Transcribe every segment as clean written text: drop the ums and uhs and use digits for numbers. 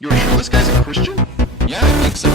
You're sure this guy's a Christian? Yeah, I think so.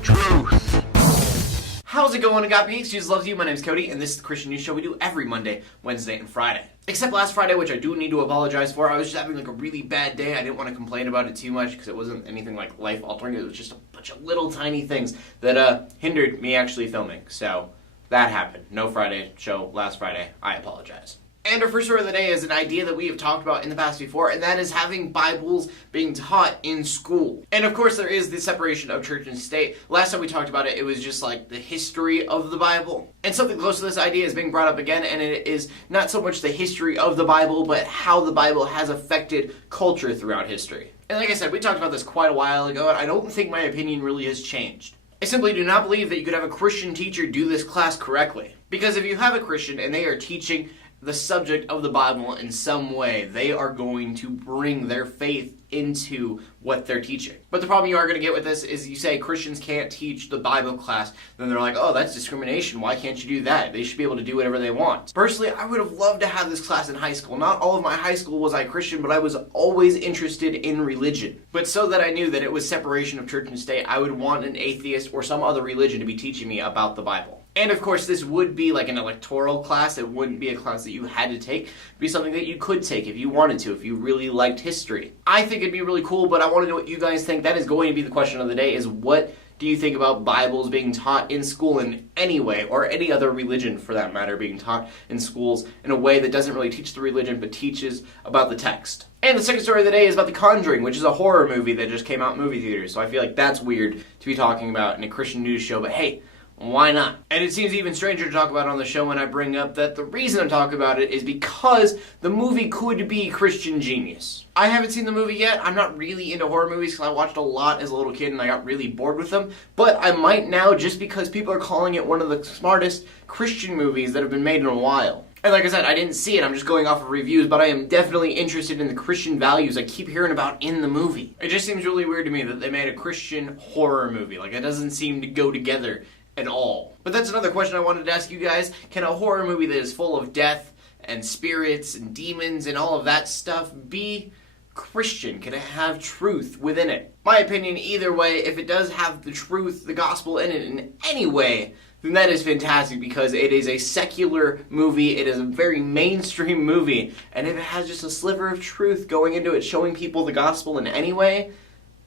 Truth. How's it going, Agape Geeks? Jesus loves you. My name's Cody, and this is the Christian News Show we do every Monday, Wednesday, and Friday. Except last Friday, which I do need to apologize for. I was just having like a really bad day. I didn't want to complain about it too much because it wasn't anything like life-altering. It was just a bunch of little tiny things that hindered me actually filming. So that happened. No Friday show last Friday. I apologize. And our first story of the day is an idea that we have talked about in the past before, and that is having Bibles being taught in school. And of course there is the separation of church and state. Last time we talked about it, it was just like the history of the Bible. And something close to this idea is being brought up again, and it is not so much the history of the Bible, but how the Bible has affected culture throughout history. And like I said, we talked about this quite a while ago, and I don't think my opinion really has changed. I simply do not believe that you could have a Christian teacher do this class correctly. Because if you have a Christian and they are teaching the subject of the Bible in some way, they are going to bring their faith into what they're teaching. But the problem you are going to get with this is you say Christians can't teach the Bible class, then they're like, oh, that's discrimination, why can't you do that? They should be able to do whatever they want. Personally, I would have loved to have this class in high school. Not all of my high school was I Christian, but I was always interested in religion. But so that I knew that it was separation of church and state, I would want an atheist or some other religion to be teaching me about the Bible. And of course, this would be like an electoral class. It wouldn't be a class that you had to take. It would be something that you could take if you wanted to, if you really liked history. I think it'd be really cool, but I want to know what you guys think. That is going to be the question of the day, is what do you think about Bibles being taught in school in any way, or any other religion for that matter, being taught in schools in a way that doesn't really teach the religion, but teaches about the text? And the second story of the day is about The Conjuring, which is a horror movie that just came out in movie theaters. So I feel like that's weird to be talking about in a Christian news show, but hey, why not? And it seems even stranger to talk about it on the show when I bring up that the reason I'm talking about it is because the movie could be Christian genius. I haven't seen the movie yet. I'm not really into horror movies because I watched a lot as a little kid and I got really bored with them. But I might now, just because people are calling it one of the smartest Christian movies that have been made in a while. And like I said, I didn't see it, I'm just going off of reviews, but I am definitely interested in the Christian values I keep hearing about in the movie. It just seems really weird to me that they made a Christian horror movie. Like, it doesn't seem to go together at all. But that's another question I wanted to ask you guys. Can a horror movie that is full of death and spirits and demons and all of that stuff be Christian? Can it have truth within it? My opinion, either way, if it does have the truth, the gospel in it in any way, then that is fantastic, because it is a secular movie, it is a very mainstream movie, and if it has just a sliver of truth going into it, showing people the gospel in any way,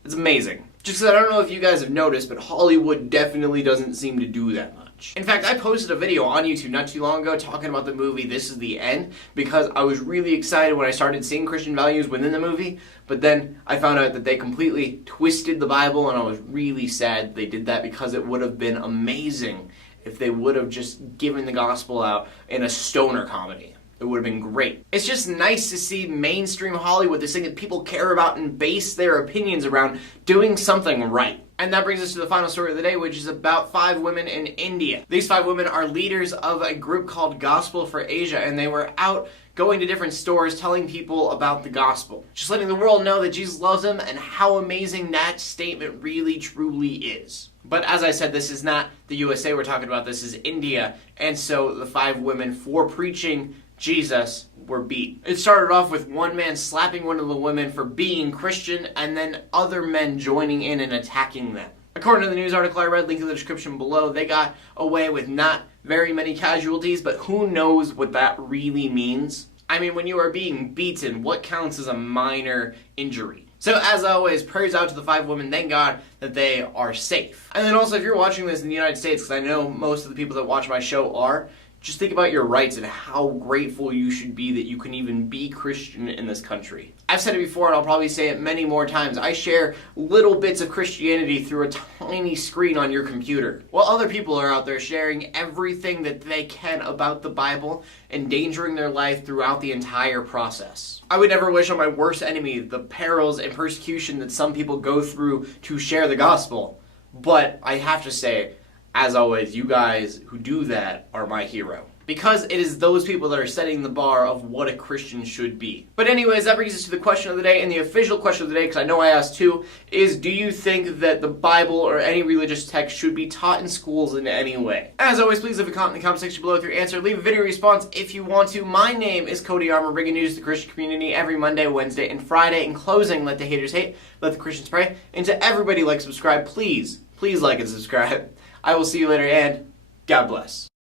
it's amazing. Just because I don't know if you guys have noticed, but Hollywood definitely doesn't seem to do that much. In fact, I posted a video on YouTube not too long ago talking about the movie This Is the End, because I was really excited when I started seeing Christian values within the movie, but then I found out that they completely twisted the Bible, and I was really sad they did that, because it would have been amazing if they would have just given the gospel out in a stoner comedy. It would have been great. It's just nice to see mainstream Hollywood, this thing that people care about and base their opinions around, doing something right. And that brings us to the final story of the day, which is about 5 women in India. These 5 women are leaders of a group called Gospel for Asia, and they were out going to different stores telling people about the gospel. Just letting the world know that Jesus loves them and how amazing that statement really truly is. But as I said, this is not the USA we're talking about, this is India. And so the 5 women, for preaching Jesus, were beat. It started off with one man slapping one of the women for being Christian, and then other men joining in and attacking them. According to the news article I read, link in the description below, they got away with not very many casualties, but who knows what that really means? I mean, when you are being beaten, what counts as a minor injury? So as always, prayers out to the 5 women. Thank God that they are safe. And then also, if you're watching this in the United States, because I know most of the people that watch my show are, just think about your rights and how grateful you should be that you can even be Christian in this country. I've said it before, and I'll probably say it many more times. I share little bits of Christianity through a tiny screen on your computer, while other people are out there sharing everything that they can about the Bible, endangering their life throughout the entire process. I would never wish on my worst enemy the perils and persecution that some people go through to share the gospel. But I have to say, as always, you guys who do that are my hero. because it is those people that are setting the bar of what a Christian should be. But anyways, that brings us to the question of the day, and the official question of the day, because I know I asked two, is do you think that the Bible or any religious text should be taught in schools in any way? As always, please leave a comment in the comment section below with your answer. Leave a video response if you want to. My name is Cody Armour, bringing news to the Christian community every Monday, Wednesday, and Friday. In closing, let the haters hate, let the Christians pray, and to everybody like, subscribe, please like and subscribe. I will see you later, and God bless.